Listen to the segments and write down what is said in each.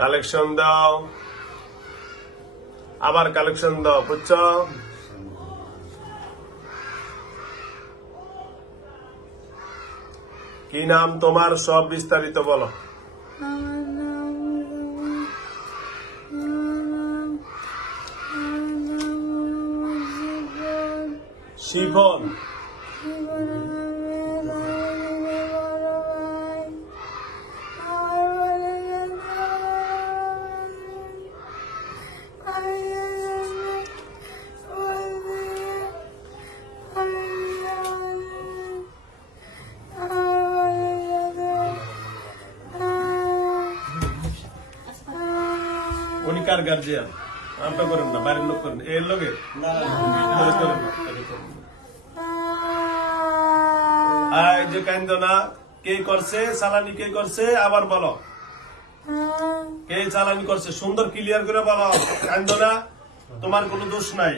Collection দাও, আবার collection দাও, বুঝছো? কি নাম তোমার, সব বিস্তারিত বলো। শিফন। উনি কার গার্জিয়ান? আপনি করেন না, বাইরের লোক করেন। এর লোকে যে কান্দ না, কে করছে চালানি? কে করছে আবার বলো, কে চালানি করছে? সুন্দর ক্লিয়ার করে বলো, কান্দ না। তোমার কোনো দোষ নাই,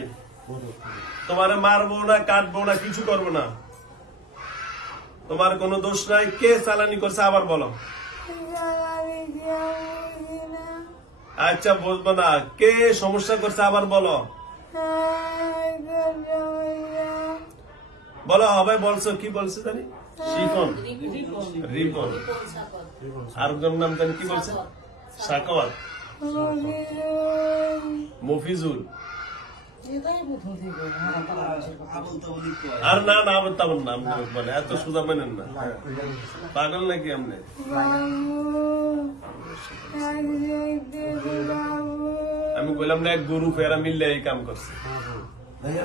তোমারে মারবো না, কাটবো না, কিছু করবো না, তোমার কোনো দোষ নাই। কে চালানি করছে আবার বলো। আচ্ছা বুঝবো না, কে সমস্যা করছে আবার বলো। বলো, হবে বলছো, কি বলছে জানি? শিফন, রিপন, আর নাম জানি কি বলছে? সাকওয়াত, মফিজুল। আর না না, তেমন নাম বলে, এত সোজা মেনেন না, পাগল নাকি আপনি? আমি বললাম না, এক গরু ফেরা মিললে এই কাম করছে।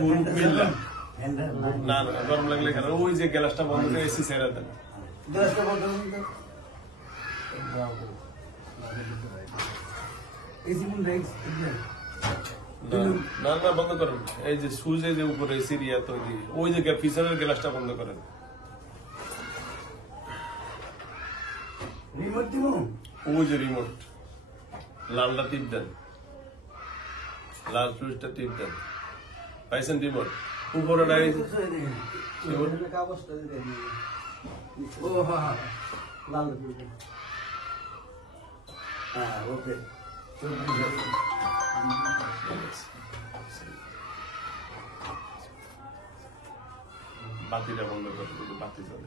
গরু মিললাম না, গরম লাগলে কেন? ওই যে গ্যালাসটা বন্ধ করে এসি ছেড়ে দেন। না না, বন্ধ করেন। এই যে সুইচে যে উপরে সিরিয়া তৈরি, ওই যে পিছনের গ্লাসটা বন্ধ করেন। ওই যে রিমোট, লালটা টিপ দেন, লাল সুইচটা টিপ দেন। পাইছেন রিমোট? উপরে বাতিটা বন্ধ করে, বাতি চলে।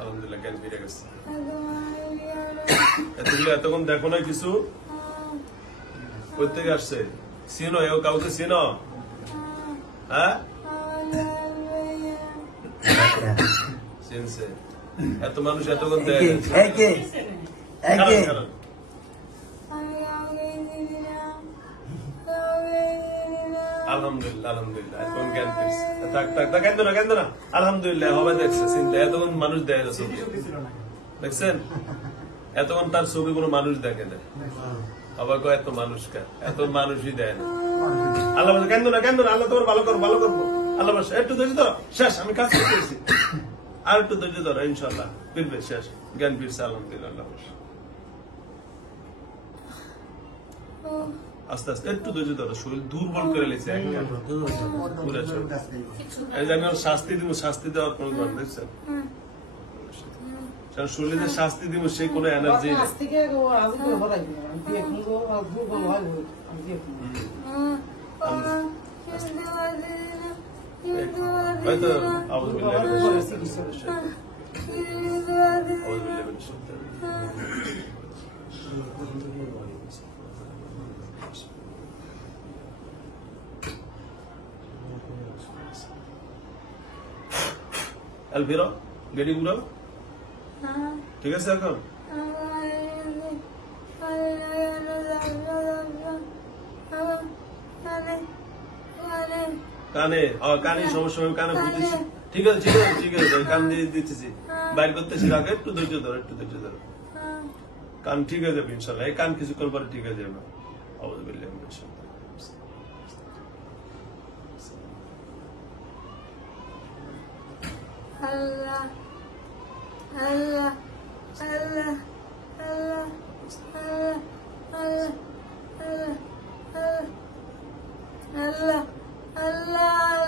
আলহামদুলিল্লাহ, জ্ঞান ফিরে গেছে। এতগুলো এতক্ষণ দেখো না কিছু? কোথেকে আসছে? চিনো এও কাউকে? চিনো? হ্যাঁ, চিনছে। এত মানুষ এতক্ষণ দেয় আলহামদুলিল্লাহ আলহামদুলিল্লাহ এখন জ্ঞান ফিরছে কেন না আলহামদুলিল্লাহ হবে দেখছে চিন্তা এতক্ষণ মানুষ দেয় না ছবি দেখছেন এতক্ষণ তার ছবি কোনো মানুষ দেখে না আবার এত মানুষ এত মানুষই দেয় না আল্লাহ কেন না আল্লাহ তোমার ভালো করবো আল্লাহ একটু ধৈর্য ধরো শেষ আমি কাজ করতেছি আর একটু ধৈর্য ধরো ইনশাল্লাহ ফিরবে শেষ জ্ঞান ফিরছে আলহামদুলিল্লাহ আল্লাহ আস্তে আস্তে একটু ধৈর্য ধরো শরীর দুর্বল করে লেছে শাস্তি দেওয়ার কোন দেখছেন শরীরে শাস্তি দিব সে কোনো এনার্জি হয়তো Elvira, গেডি গুলো ঠিক আছে এখন কানে সমস্যা কানে বুঝতেছি ঠিক আছে কান দিয়ে দিতেছি বাইর করতেছি আগে একটু ধৈর্য ধরো কান ঠিক হয়ে যাবে ইনশাল্লাহ এই কান কিছুক্ষণ পরে ঠিক হয়ে যাবে Allah, Allah, Allah, Allah, Allah, Allah, Allah,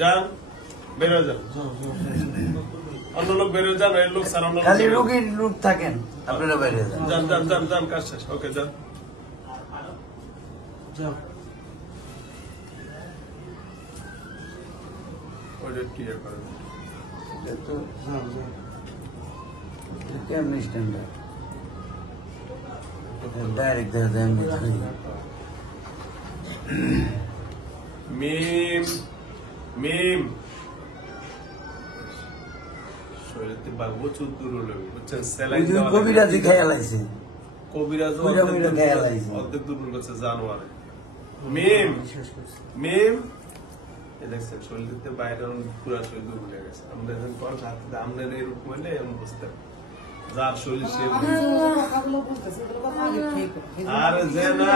যান বেরো যান অন্য লোক বেরো যান এই লোক স্যার খালি রোগীর লোক থাকেন আপনারা বাইরে যান কাজ শেষ ওকে যান ওইটা ক্লিয়ার করেন কেমন স্ট্যান্ডার্ড ডাইরেক্ট দেন মিম শরীরে প্রচুর দূর হলো বুঝছেন সেলাই কবিরাজি খেয়াল আছে কবিরাজ অর্ধেক দূর করছে জানুয়ারি মিম দেখছেন শরীর দিতে বাইরে পুরা শরীর দূর হয়ে গেছে আমরা আমরা এরকম হইলে এমন বুঝতে যার শরীর সে আর যে না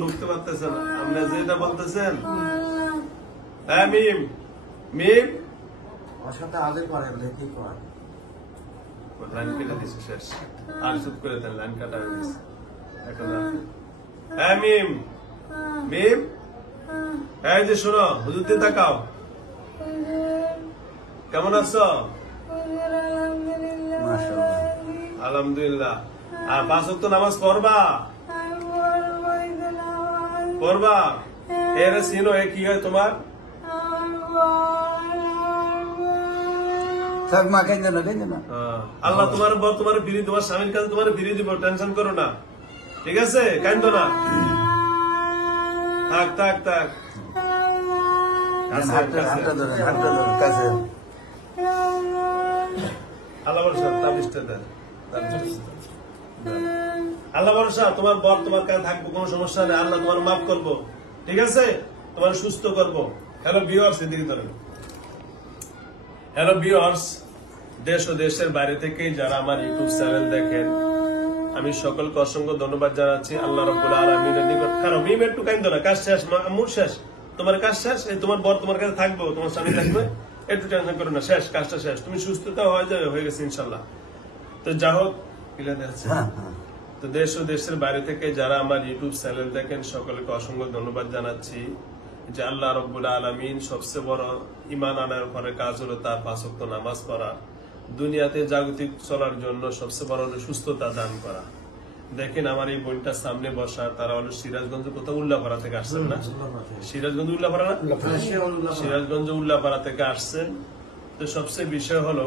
ঢুকতে পারতেছে না আপনি যেটা বলতেছেন হ্যাঁ মিম ওর সাথে আগে করে কি করে লাইন কেটে দিছে শেষ আর শুট করে দেন লাইন কাটা হয়ে গেছে এখন হ্যাঁ মিম এই যে শোনো হুজুর দিকে তাকাও কেমন আছো আলহামদুলিল্লাহ আর 5 ওয়াক্ত নামাজ পড়বা এর সিনো এ কি হয় তোমার আল্লাহ তোমার ফিরিয়ে তোমার স্বামীর কাছে তোমার ফিরিয়ে দিব টেনশন করো না ঠিক আছে কান্দো না থাক থাক থাক হাতটা ধরেন কাছে। আল্লাহ ভরসা তাবিজটা দেন আল্লাহ ভরসা তোমার বর তোমার কাছে থাকবো, কোনো সমস্যা নেই, আল্লাহ তোমার মাফ করবো, ঠিক আছে, তোমার সুস্থ করবো। হ্যালো ভিউয়ার্স, এদিকে ধরেন। হ্যালো ভিউয়ার্স, দেশ ও দেশের বাইরে থেকে যারা আমার ইউটিউব চ্যানেল দেখেন, আমি সকলকে অসংখ্য ধন্যবাদ জানাচ্ছি। আল্লাহ রাব্বুল আলামিনের নিকট। কারণ মিম একটু কাইন্দ না, কাজ শেষ, মুড শেষ, তোমার কাজ শেষ, এই তোমার বর তোমার কাছে থাকবো, তোমার স্বামী থাকবে, একটু টেনশন করো না, শেষ, কাজটা শেষ, তুমি সুস্থতা হয়ে যাবে, হয়ে গেছে ইনশাল্লাহ। তো যা হোক, তো দেশ ও দেশের বাইরে থেকে যারা আমার ইউটিউব চ্যানেল দেখেন সকলকে অসংখ্য ধন্যবাদ জানাচ্ছি। যে আল্লাহ রাব্বুল আলামিন সবচেয়ে বড় ঈমান আনার পরে কাজ হলো তার 5 ওয়াক্ত নামাজ পড়া। দুনিয়াতে জাগতিক চলার জন্য সবচেয়ে বড় হলো সুস্থতা দান করা। দেখেন আমার এই বোনটার সামনে বসা, তারা হলো সিরাজগঞ্জ, কোথাও উল্লাপাড়া থেকে আসছেন না? সিরাজগঞ্জ উল্লাপাড়া না? সিরাজগঞ্জ উল্লাপাড়া থেকে আসছেন। তো সবচেয়ে বিষয় হলো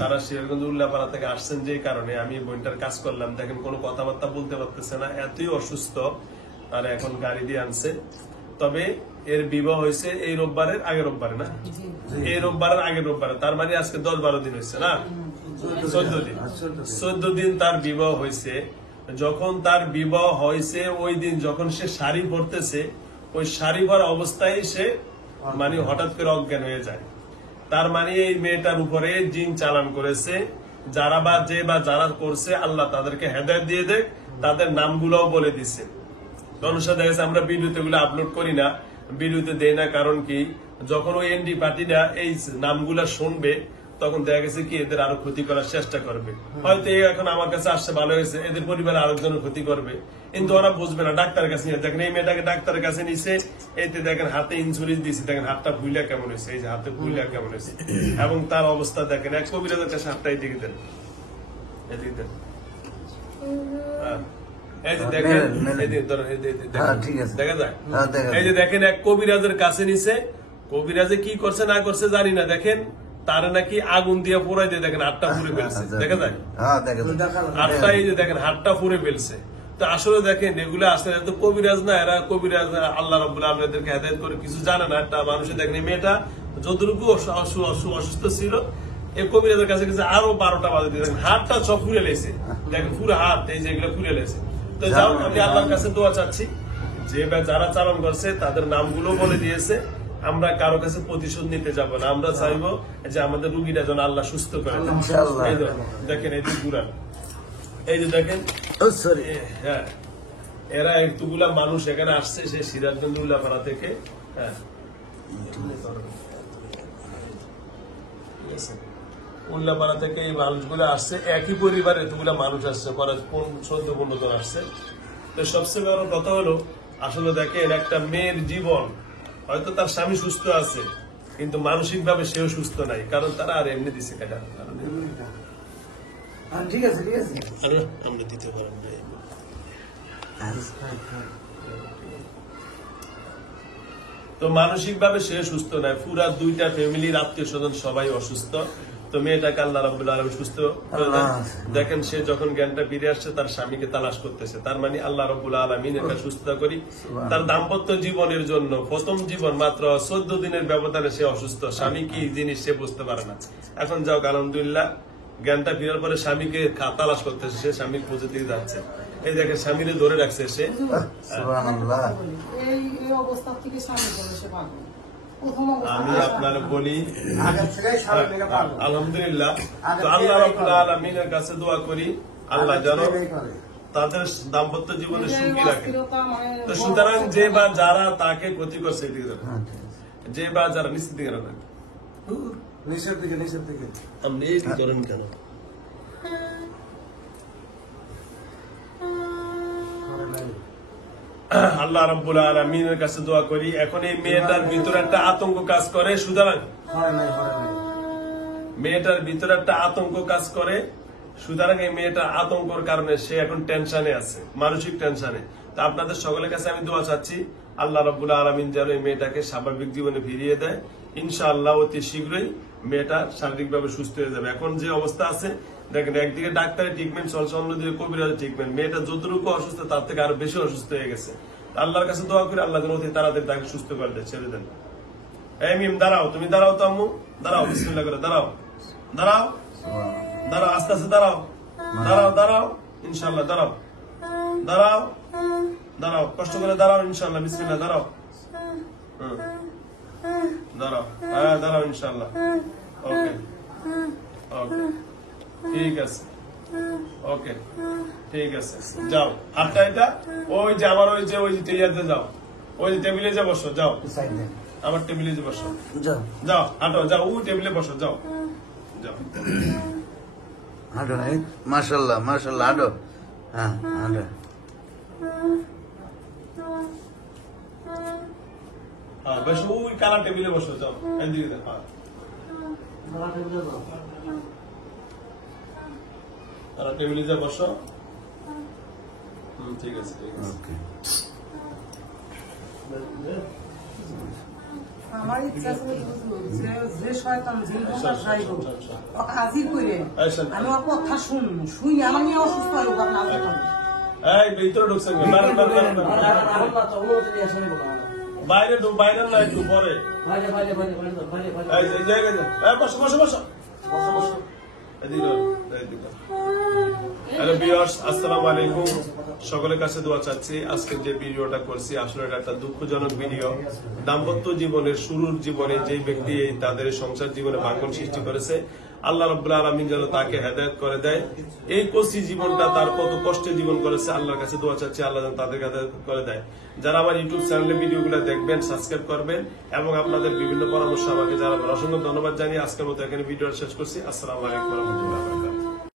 তারা সিরাজগঞ্জ উল্লাপাড়া থেকে আসছেন যে কারণে আমি বোনটার কাজ করলাম। দেখেন কোনো কথাবার্তা বলতে পারতেছে না, এতই অসুস্থ, তারা এখন গাড়ি দিয়ে আনছে। তবে এর বিবাহ হয়েছে এই রোববারের আগের রোববারে না, এই রোববারের আগের রোববারে, তার মানে আজকে 10-12 দিন হয়েছে না, 14 দিন, 14 দিন তার বিবাহ হয়েছে। যখন তার বিবাহ হয়েছে ওই দিন যখন সে শাড়ি পরতেছে, ওই শাড়ি পরা অবস্থায় সে মানে হঠাৎ করে অজ্ঞান হয়ে যায়। তার মানে এই মেয়েটার উপরে জিন চালান করেছে। যারা যারা করছে আল্লাহ তাদেরকে হেদায়েত দিয়ে দেয়, তাদের নামগুলোও বলে দিচ্ছে। মানুষের দেখা যাচ্ছে আমরা ভিডিওতে গুলো আপলোড করি না, ভিডিওতে দেয় না, কারণ কি যখন ওই এনডি পার্টিরা এই নামগুলা শুনবে তখন দেখা গেছে কি এদের আরো ক্ষতি করার চেষ্টা করবে। হয়তো এখন আমার কাছে আসছে ভালো হয়েছে, এদের পরিবারে আরেকজনের ক্ষতি করবে, কিন্তু ওরা বুঝবে না। ডাক্তারের কাছে নিয়ে দেখেন, এই মেয়েটাকে ডাক্তারের কাছে নিছে, এতে দেখেন হাতে ইন্স্যুরেন্স দিয়েছে, দেখেন হাতটা ফুইলা কেমন হয়েছে, এই যে হাতে ফুইলা কেমন হয়েছে, এবং তার অবস্থা দেখেন। এক কবিরাজের কাছে হাতটা এদিকে দেন, এদিকে দেন, এই যে দেখেন, দেখা যায়, এই যে দেখেন এক কবিরাজের কাছে নিছে, কবিরাজে কি করছে না করছে জানি না, দেখেন তার নাকি আগুন দিয়ে পোড়াই দিয়ে দেখেন হাতটা পুড়ে ফেলছে, দেখা যায় হাতটা, এই যে দেখেন হাতটা পুড়ে ফেলছে। তো আসলে দেখেন এগুলো আসলে এত কবিরাজ না, এরা কবিরাজ আল্লাহ রাব্বুল আলামিন এদেরকে হেদায়েত করে কিছু জানে না। একটা মানুষের দেখেন এই মেয়েটা যতটুকু অসুস্থ ছিল, এই কবিরাজের কাছে গেছে আরো 12টা বাজে দিয়ে দেখেন হাতটা সব ফুলে লেছে, দেখেন পুরো হাত এই যে এগুলো ফুলে লেছে। তো যাও, আমি আল্লাহর কাছে দোয়া চাচ্ছি, যে যারা চালন করছে তাদের নামগুলো বলে দিয়েছে, আমরা কারো কাছে প্রতিশোধ নিতে যাব না, আমরা চাইবো যে আমাদের রুগীটা যেন আল্লাহ সুস্থ করে। দেখেন এই যে পুরান, এই যে দেখেন, হ্যাঁ এরা একটুগুলা মানুষ এখানে আসছে, সে সিরাজগঞ্জ উল্লাপাড়া থেকে। হ্যাঁ উল্লাপাড়া থেকে এই মানুষগুলো আসছে, একই পরিবারের এতগুলা মানুষ আসছে, 14-15 জন আসছে। তো সবচেয়ে বড় কথা হলো আসলে দেখেন একটা মেয়ের জীবন, হয়তো তার স্বামী সুস্থ আছে কিন্তু মানসিক ভাবে সেও সুস্থ নাই, কারণ তারা আর এমনি দিচ্ছে কাটা। ঠিক আছে ঠিক আছে, আমরা দিতে পারেন না। তো মানসিক ভাবে সে সুস্থ নাই, পুরা 2টা ফ্যামিলির আত্মীয় স্বজন সবাই অসুস্থ। তো মেয়েটাকে আল্লাহ রাব্বুল আলামিন সুস্থ করে দেন। দেখেন সে যখন জ্ঞানটা ফিরে আসছে তার স্বামীকে তালাশ করতেছে, তার মানে আল্লাহ রাব্বুল আলামিন এটা সুস্থতা করি। তার দাম্পত্য জীবনের জন্য প্রথম জীবন মাত্র 14 দিনের ব্যবধানে সে অসুস্থ, স্বামী কি জিনিস সে বুঝতে পারে না। এখন যাও আলহামদুলিল্লাহ, জ্ঞানটা ফেরার পরে স্বামীকে তালাশ করতেছে, সে স্বামীর খোঁজে দিয়ে যাচ্ছে। এই দেখে স্বামীরে ধরে রাখছে সে। আমি আপনারা বলি আলহামদুলিল্লাহ, তো আল্লাহ রাব্বুল আলামিনের কাছে দোয়া করি আল্লাহ যেন তাদের দাম্পত্য জীবনে সুখী রাখে। তো সুতরাং যে বা যারা তাকে ক্ষতি করছে, যে বা যারা নিচের দিকে রাখেন, নিচের দিকে আপনি এই করেন কেন? আল্লাহ রাব্বুল আলামিনের কাছে দোয়া করি। এখন এই মেয়েটার ভিতরে একটা আতঙ্ক কাজ করে, সুতরাং মেয়েটার ভিতরে একটা আতঙ্ক কাজ করে, সুতরাং এই মেয়েটার আতঙ্কর কারণে সে এখন টেনশনে আছে, মানসিক টেনশনে। তো আপনাদের সকলের কাছে আমি দোয়া চাচ্ছি আল্লাহ রাব্বুল আলামিন যেন এই মেয়েটাকে স্বাভাবিক জীবনে ফিরিয়ে দেয়। ইনশাআল্লাহ অতি শীঘ্রই মেয়েটা শারীরিকভাবে সুস্থ হয়ে যাবে। এখন যে অবস্থা আছে দেখেন, একদিকে ডাক্তারের ট্রিটমেন্ট চলছে, অন্যদিকে কবিরাজের ট্রিটমেন্ট। মেয়েটা যতটুকু অসুস্থ তার থেকে আরো বেশি অসুস্থ হয়ে গেছে। আল্লাহর কাছে দোয়া করে আল্লাহ যেন অতি তাড়াতাড়ি তাকে সুস্থ করে দেয়, ছেড়ে দেন। এই মিম দাঁড়াও, তুমি দাঁড়াও তো আম্মু, দাঁড়াও, বিসমিল্লাহ করে দাঁড়াও, দাঁড়াও, দাঁড়াও, আস্তে আস্তে দাঁড়াও, দাঁড়াও, দাঁড়াও, ইনশাল্লাহ দাঁড়াও, দাঁড়াও, দাঁড়াও, কষ্ট করে দাঁড়াও, ইনশাল্লাহ, বিসমিল্লাহ, দাঁড়াও, দাঁড়াও, হ্যাঁ দাঁড়াও, ইনশাল্লাহ, ওকে, ওকে, ঠিক আছে, ওকে, ঠিক আছে, যাও, হাতটা এটা ওই যে আমার ওই যে টেলিয়াতে যাও, ওই যে টেবিলে যে বসো, যাও, সাইড দেন আমার টেবিলে যে বসো, যাও যাও, হাঁটো, যাও, ওই টেবিলে বসো, যাও, যাও, হাঁটো এই মাশাআল্লাহ মাশাআল্লাহ হাঁটো হ্যাঁ হাঁটো হ্যাঁ বসো, ওই কালা টেবিলে বসো, যাও, এদিকে যাও, হ্যাঁ, কালা টেবিলে যা বসো, ঠিক আছে, ঠিক আছে। ওকে আমার ইচ্ছা ছিল যে শয়তান জিন আচ্ছা, যাইব আচ্ছা, আচ্ছা। ওকে হাজির করে আচ্ছা, আমি ওর কথা শুনি আমার নিয়ে অসুস্থ হয়ে গেল আপনার এই ভিতরে ঢুকছেন কেন? বাইরে, বাইরে, বাইরে, বাইরে ঢুক, বাইরে না একটু পরে, এই যে, এই জায়গায় যান। এই বসো, বসো, বসো, এদিকে যাও, এদিকে যাও। হ্যালো ভিউয়ার্স, আসসালামু আলাইকুম। সকলের কাছে দোয়া চাচ্ছি। আজকে যে ভিডিওটা করছি আসলে এটা একটা দুঃখজনক ভিডিও। দাম্পত্য জীবনের শুরুর জীবনে যে ব্যক্তি তাদের সংসার জীবনে ভাঙন সৃষ্টি করেছে, আল্লাহ রাব্বুল আলামিন যেন তাকে হেদায়েত করে দেয়। এই কষ্টি জীবনটা তার কত কষ্টে জীবন করেছে, আল্লাহর কাছে দোয়া চাচ্ছি আল্লাহ যেন তাদেরকে হেদায়েত করে দেয়। যারা আমার ইউটিউব চ্যানেলে ভিডিওগুলো দেখবেন, সাবস্ক্রাইব করবেন এবং আপনাদের বিভিন্ন পরামর্শ আমাকে জানাবেন। অসংখ্য ধন্যবাদ জানিয়ে আজকের মতো এখানে ভিডিওটা শেষ করছি। আসসালামু আলাইকুম ওয়া রাহমাতুল্লাহ।